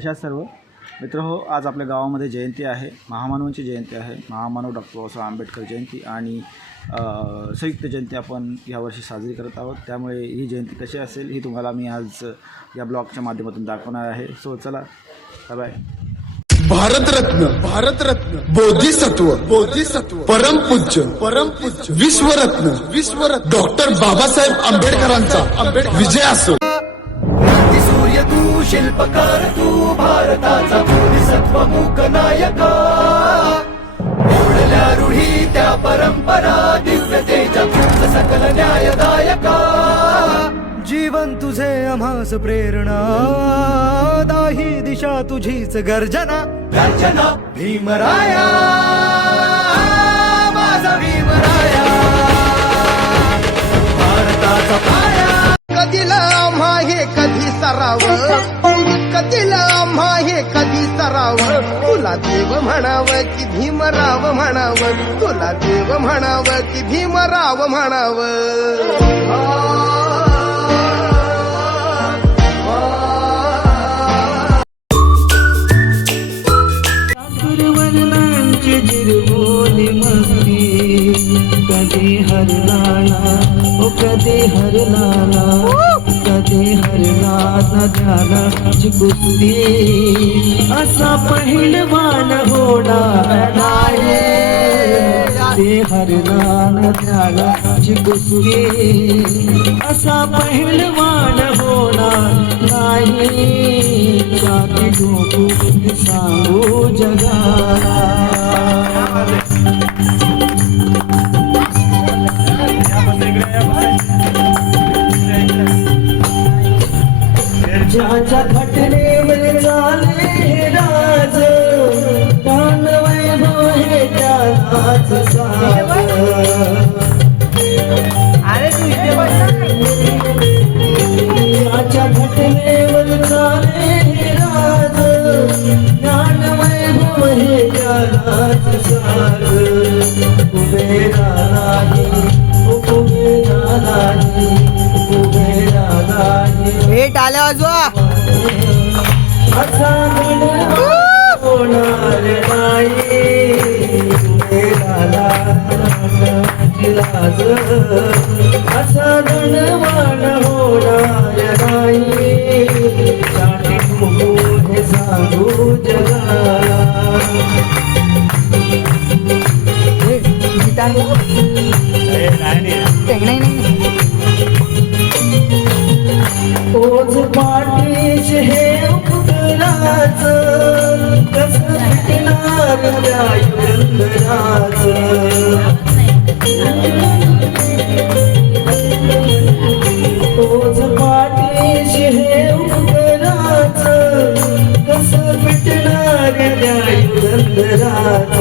कशा सर्व मित्र हो. आज आपल्या गावामध्ये जयंती आहे, महामानवांची जयंती आहे. महामानव डॉक्टर बाबासाहेब आंबेडकर जयंती आणि संयुक्त जयंती आपण यावर्षी साजरी करत आहोत. त्यामुळे ही जयंती कशी असेल ही तुम्हाला मी आज या ब्लॉगच्या माध्यमातून दाखवणार आहे. सो चला, बाय. भारतरत्न बोधिसत्व परमपूज्य विश्वरत्न डॉक्टर बाबासाहेब आंबेडकरांचा विजय असो. सूर्य तू शिल्पकार तू भारताचा बोधिसत्व मूक नायक ओढल्या रूढी त्या परंपरा दिव्यतेच्या तुझ सकल न्यायदायक जीवन तुझे आम्हास प्रेरणा दाही दिशा तुझीच गर्जना भीमराया माझा भीमराया भारताचा पाया कधीला आम्हा हे कधी सराव कधीला आम्हा हे कधी सराव तुला देव म्हणावं की भीमराव म्हणावं तुला देव म्हणावं की भीमराव म्हणावं. कधी हरलाला ओ कधी हरलाला कधी हरला झाला कुस्ती असा पहिलवान होणार नाही ते हरला झाला कुस्ती असा पहिलवान होणार नाही जाती डोकू सांगू जगाला. ज्याच्या घटनेवर झाले हे राज दान वैभव हे त्यालाच साज. ज्याच्या घटनेवर झाले हे राज दान वैभव हे त्यालाच साज. कुबेरा नाही कुबेरा नाही कुबेरा नाही टाल्या वाजवा असा होणार नाही लाज असा धनवान होणार नाही जाती हे सांगू जगाला. ओझ पाठीश हे उपकराच कसं भेटणार त्या युगंधराच. ओझ पाठीश हे उपकराच कसं भेटणार त्या युगंधराच.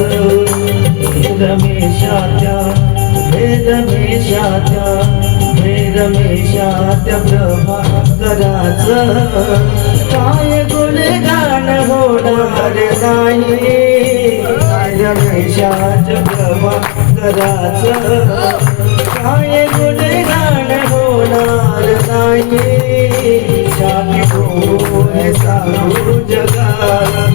रमेशाच्या प्रभाकराचं काय गुणगान होणार नाही. रमेशाच्या प्रभाकराचं काय गुणगान होणार नाही. जाती हो हे सांगू जगाला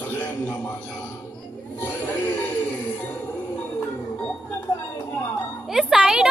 सगळ्यांना माझा साइड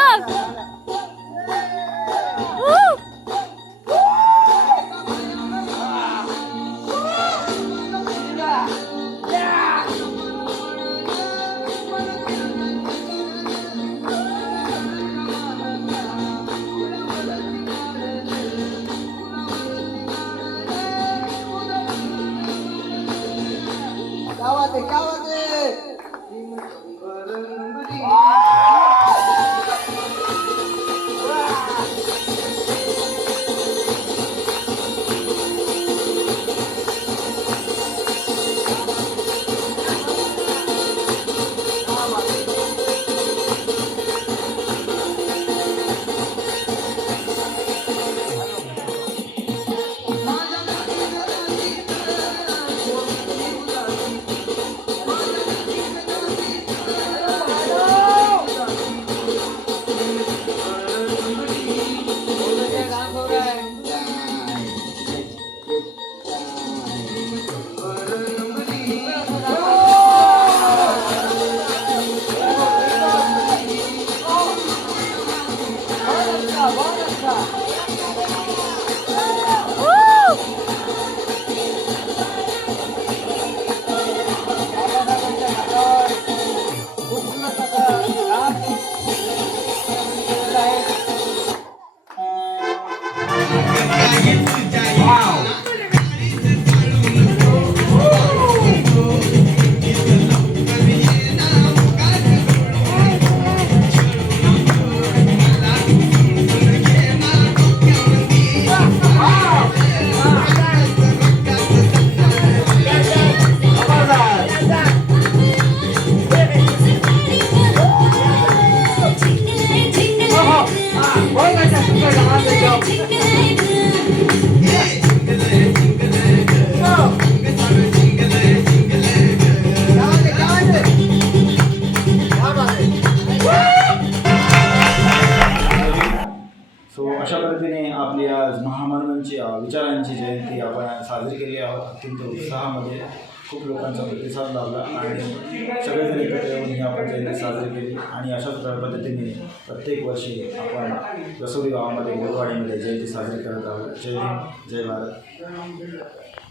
आहोत. अत्यंत उत्साहामध्ये खूप लोकांचा प्रतिसाद लाभला आणि सगळेजण एकत्र येऊन ही आपण जयंती साजरी केली. आणि अशाच पद्धतीने प्रत्येक वर्षी आपण रसोली गावामध्ये बोरवाडीमध्ये जयंती साजरी करत आहोत. जय हिंद, जय भारत.